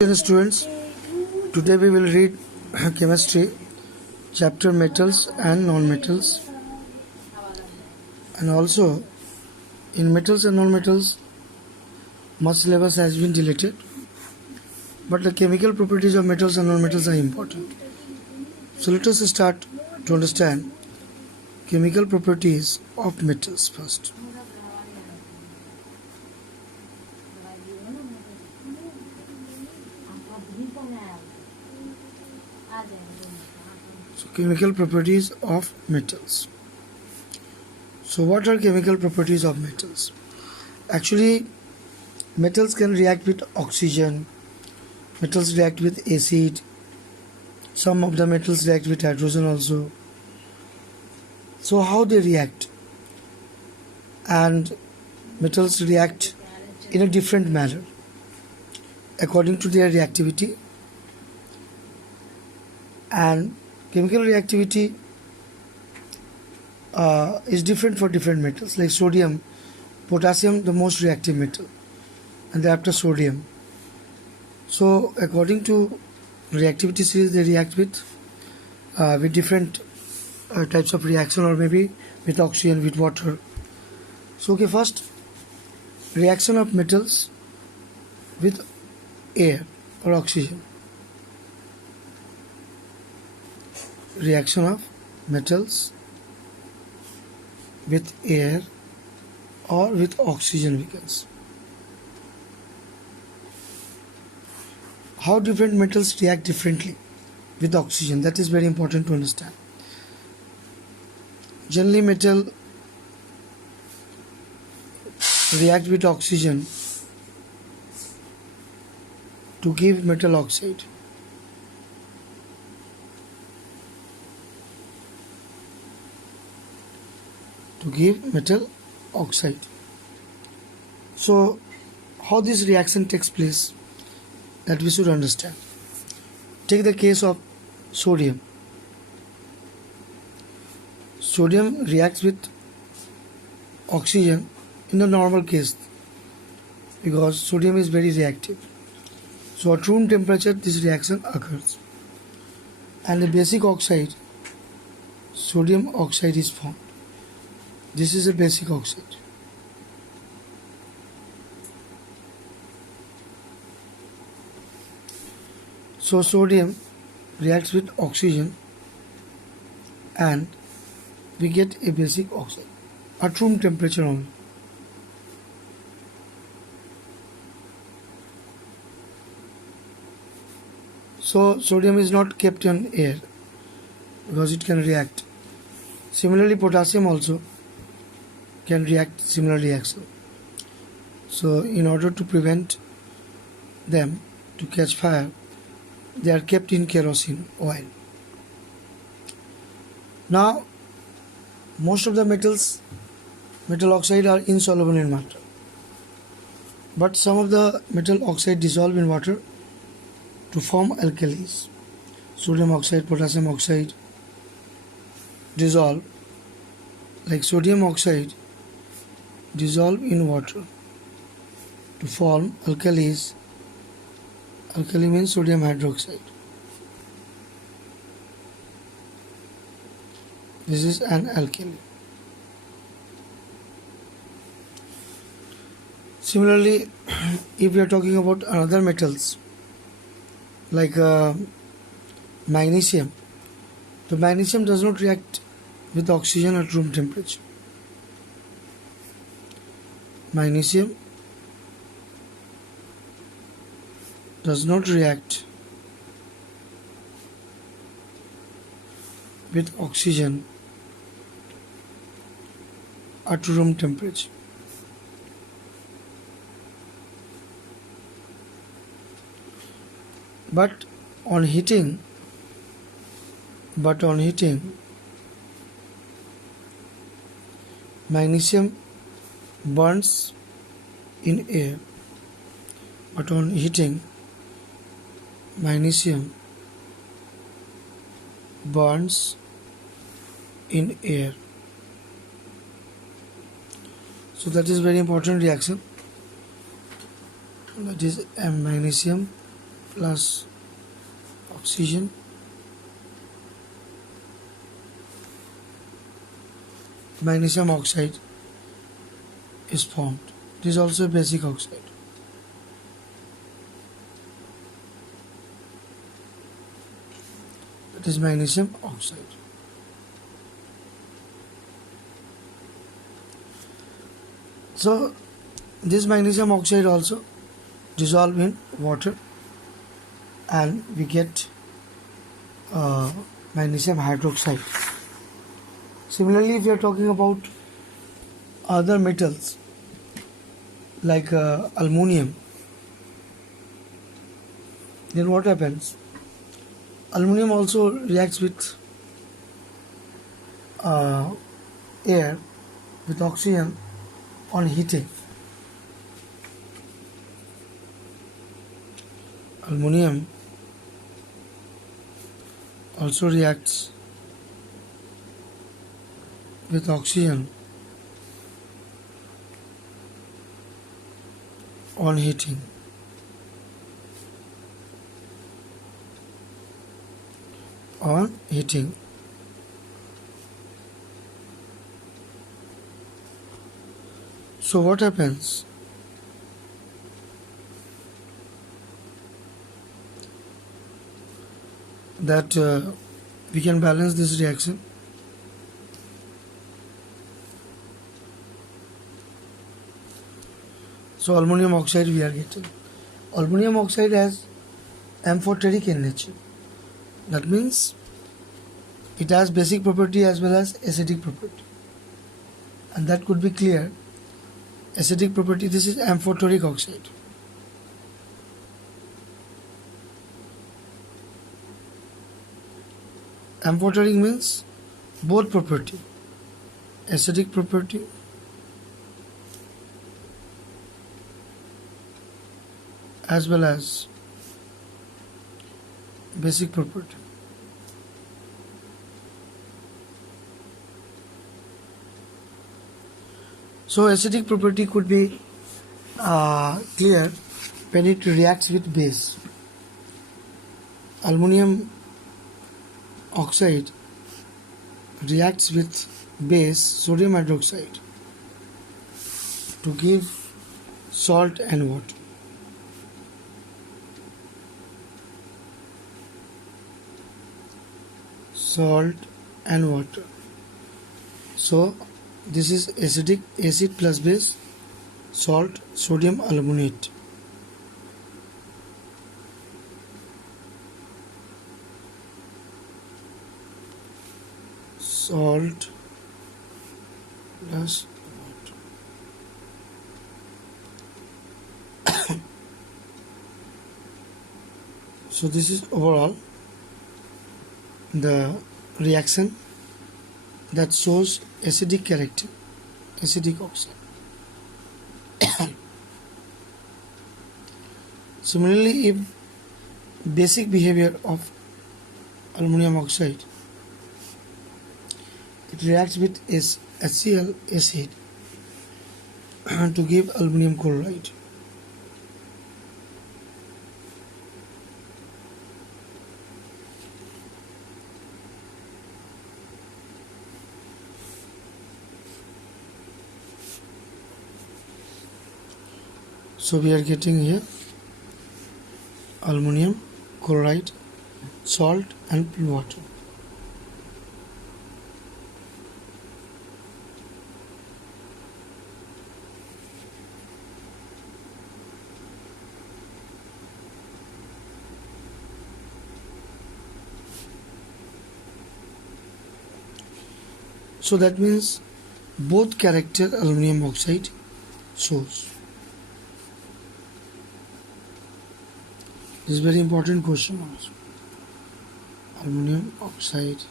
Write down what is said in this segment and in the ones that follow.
Dear students, today we will read chemistry chapter metals and non-metals, and also in metals and non-metals much syllabus has been deleted, but the chemical properties of metals and non-metals are important. So let us start to understand chemical properties of metals first. So chemical properties of metals. So what are chemical properties of metals? Actually, metals can react with oxygen, metals react with acid, some of the metals react with hydrogen also. So how they react? And metals react in a different manner according to their reactivity, and chemical reactivity is different for different metals, like sodium, potassium, the most reactive metal, and thereafter sodium. So according to reactivity series, they react with different types of reaction, or maybe with oxygen, with water. So okay, first reaction of metals with air or oxygen. Reaction of metals with air or with oxygen, we can say. How different metals react differently with oxygen, that is very important to understand. Generally, metal react with oxygen to give metal oxide. To give metal oxide. So how this reaction takes place, that we should understand. Take the case of sodium. Sodium reacts with oxygen in the normal case because sodium is very reactive. So at room temperature this reaction occurs, and the basic oxide, sodium oxide, is formed. This is a basic oxide. So sodium reacts with oxygen and we get a basic oxide at room temperature only. So sodium is not kept in air because it can react. Similarly, potassium also can react similar reaction. So in order to prevent them to catch fire, they are kept in kerosene oil. Now most of the metals, metal oxide, are insoluble in water, but some of the metal oxide dissolve in water to form alkalis. Sodium oxide, potassium oxide dissolve, like sodium oxide dissolve in water to form alkalis. Alkali means sodium hydroxide. This is an alkali. Similarly, if we are talking about another metals like magnesium, the magnesium does not react with oxygen at room temperature. Magnesium does not react with oxygen at room temperature. But on heating, magnesium burns in air. But on heating, magnesium burns in air. So that is very important reaction. That is magnesium plus oxygen magnesium oxide is formed. This is also a basic oxide. That is magnesium oxide. So this magnesium oxide also dissolve in water and we get magnesium hydroxide. Similarly, if we are talking about other metals like aluminum, then what happens? Aluminum also reacts with air, with oxygen on heating. Aluminum also reacts with oxygen on heating. So what happens? That we can balance this reaction. So aluminum oxide we are getting. Aluminum oxide has amphoteric in nature. That means it has basic property as well as acidic property. And that could be clear. Acidic property, this is amphoteric oxide. Amphoteric means both property, acidic property as well as basic property. So acidic property could be clear when it reacts with base. Aluminum oxide reacts with base sodium hydroxide to give salt and water. Salt and water. So this is acid plus base, salt, sodium aluminate. Salt plus water. So this is overall the reaction that shows acidic character, acidic oxide. Similarly, if basic behavior of aluminum oxide, it reacts with HCl acid to give aluminum chloride. So we are getting here aluminum, chloride, salt and water. So that means both character aluminum oxide shows. This is very important question also. Aluminum oxide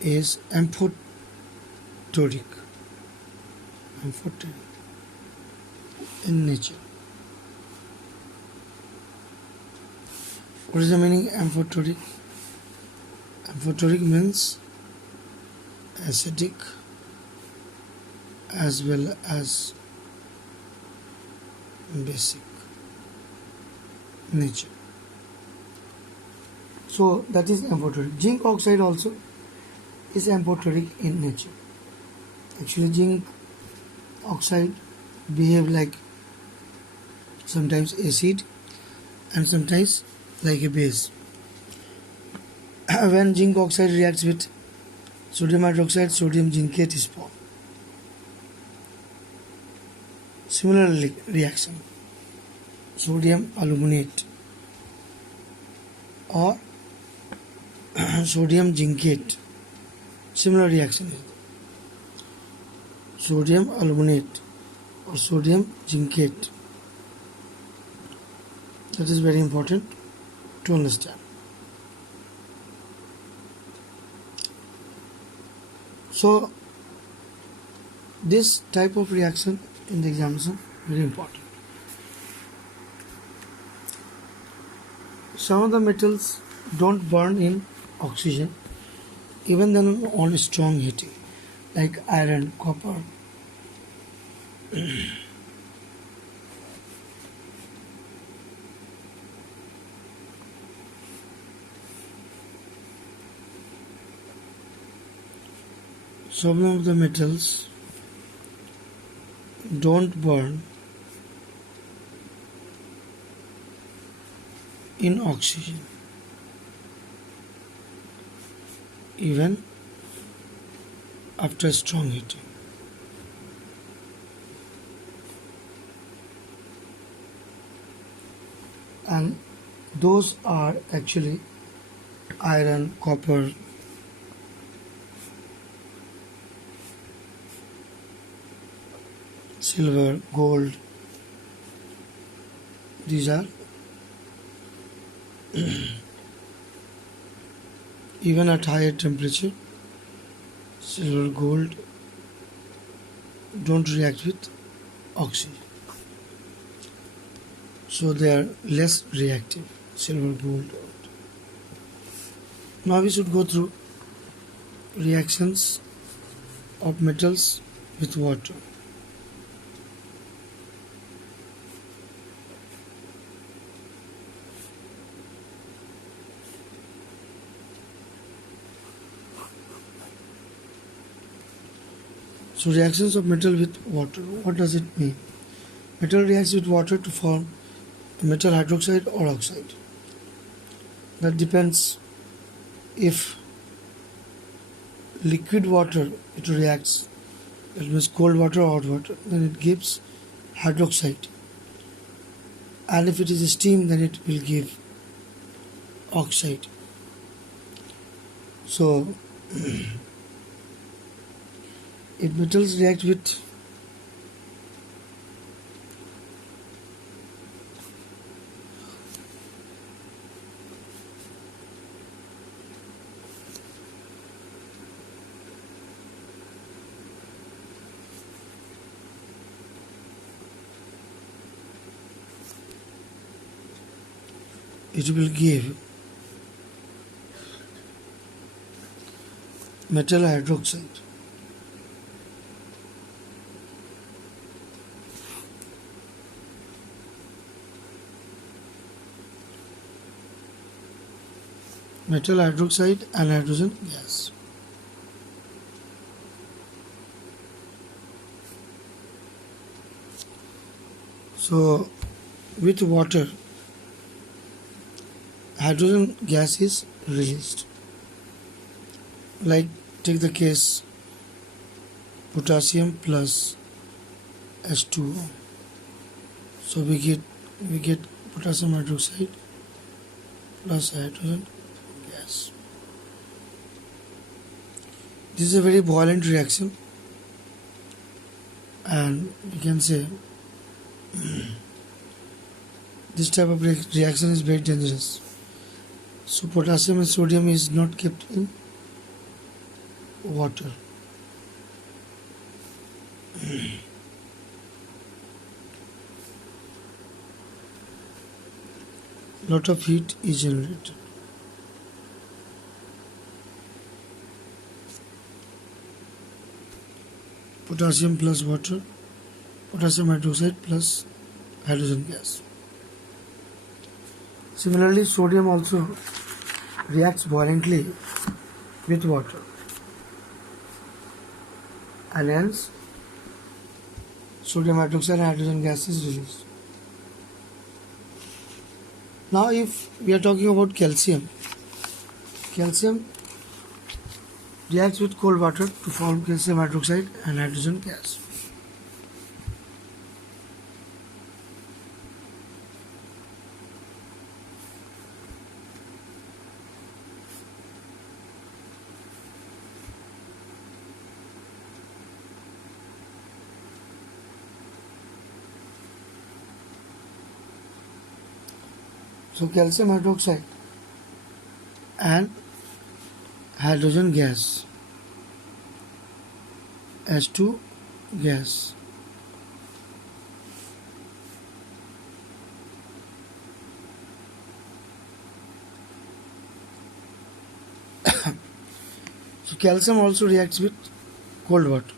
is amphoteric. In nature. What is the meaning amphoteric? Amphoteric means acidic as well as basic nature. So that is amphoteric. Zinc oxide also is amphoteric in nature. Actually, zinc oxide behave like sometimes acid and sometimes like a base. When zinc oxide reacts with sodium hydroxide, sodium zincate is formed. Similar reaction, sodium aluminate or sodium zincate. Similar reaction is sodium aluminate or sodium zincate. That is very important to understand. So this type of reaction in the examination very important. Some of the metals don't burn in oxygen even then on strong heating, like iron, copper. Some of the metals don't burn in oxygen even after strong heating. And those are actually iron, copper, silver, gold. These are even at higher temperature, silver, gold don't react with oxygen. So they are less reactive, silver, gold. Now we should go through reactions of metals with water. So reactions of metal with water, what does it mean? Metal reacts with water to form metal hydroxide or oxide. That depends if liquid water it reacts, it means cold water or hot water, then it gives hydroxide. And if it is steam, then it will give oxide. So if metals react with it will give metal hydroxide. Metal hydroxide and hydrogen gas. So with water, hydrogen gas is released. Like take the case potassium plus H2O. So we get potassium hydroxide plus hydrogen gas. This is a very violent reaction, and we can say this type of reaction is very dangerous. So potassium and sodium is not kept in water. Lot of heat is generated. Potassium plus water, potassium hydroxide plus hydrogen gas. Similarly, sodium also reacts violently with water, and hence sodium hydroxide and hydrogen gas is released. Now, if we are talking about calcium, calcium reacts with cold water to form calcium hydroxide and hydrogen gas. So, calcium hydroxide and hydrogen gas, H2 gas. So, calcium also reacts with cold water.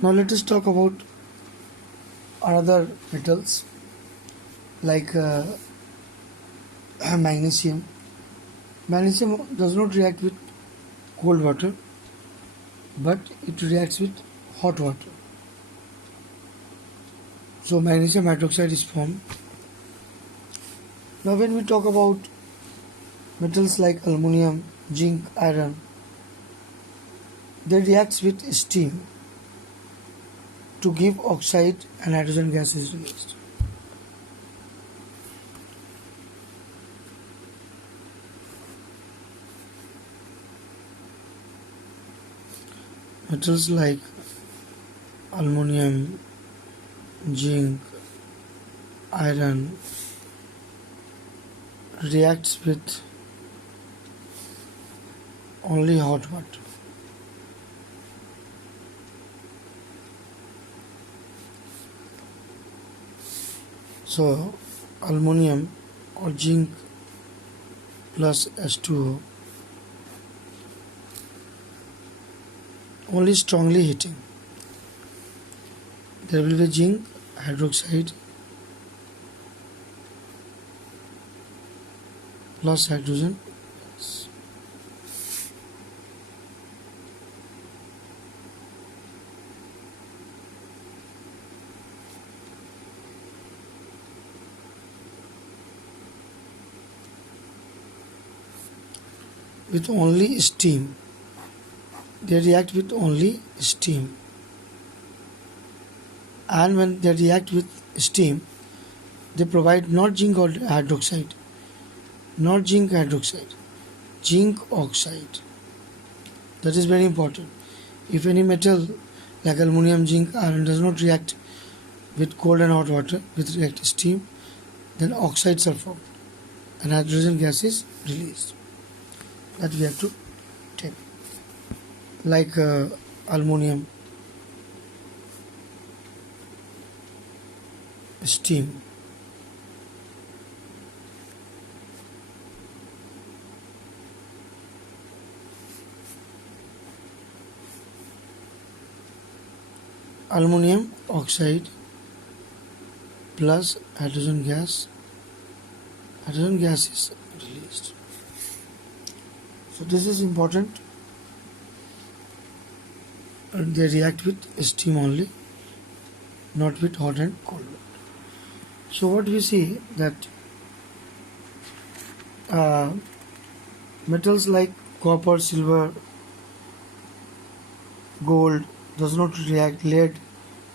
Now, let us talk about another metals like magnesium. Magnesium does not react with cold water, but it reacts with hot water. So magnesium hydroxide is formed. Now when we talk about metals like aluminum, zinc, iron, they react with steam to give oxide and hydrogen gas is released. Metals like aluminum, zinc, iron reacts with only hot water. So aluminum or zinc plus H2O only strongly heating. There will be zinc hydroxide plus hydrogen gas. With only steam. They react with only steam. And when they react with steam, they provide not zinc hydroxide, not zinc hydroxide, zinc oxide. That is very important. If any metal like aluminum, zinc, iron does not react with cold and hot water, with react steam, then oxides are formed and hydrogen gas is released. That we have to take. Like aluminum, steam. Aluminum oxide plus hydrogen gas. Hydrogen gas is released. So this is important. They react with steam only, not with hot and cold. So what we see that metals like copper, silver, gold does not react, lead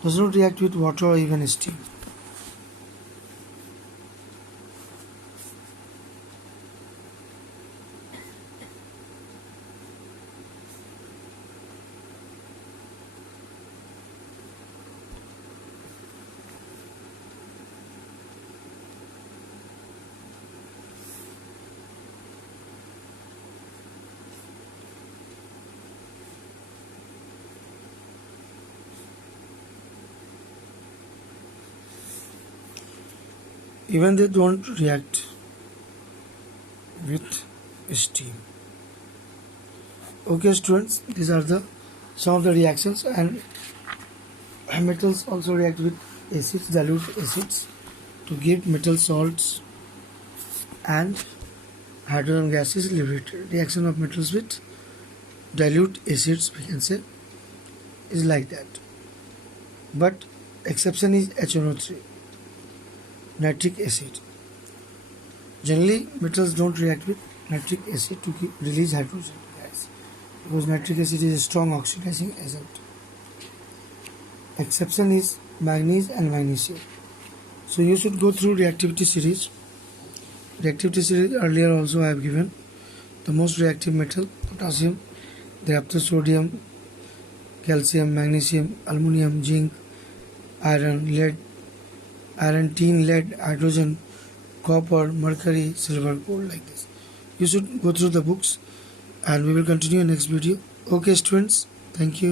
does not react with water or even steam. even they don't react with steam. Okay students, these are the some of the reactions. And metals also react with acids, dilute acids, to give metal salts, and hydrogen gas is liberated. Reaction of metals with dilute acids, we can say, is like that. But exception is HNO3, nitric acid. Generally metals don't react with nitric acid to release hydrogen gas, because nitric acid is a strong oxidizing agent. Exception is manganese and magnesium. So you should go through reactivity series. Reactivity series earlier also I have given. The most reactive metal, potassium, thereafter sodium, calcium, magnesium, aluminium, zinc, iron, lead, iron, tin, lead, hydrogen, copper, mercury, silver, gold, like this. You should go through the books, and we will continue in next video. Okay students, thank you.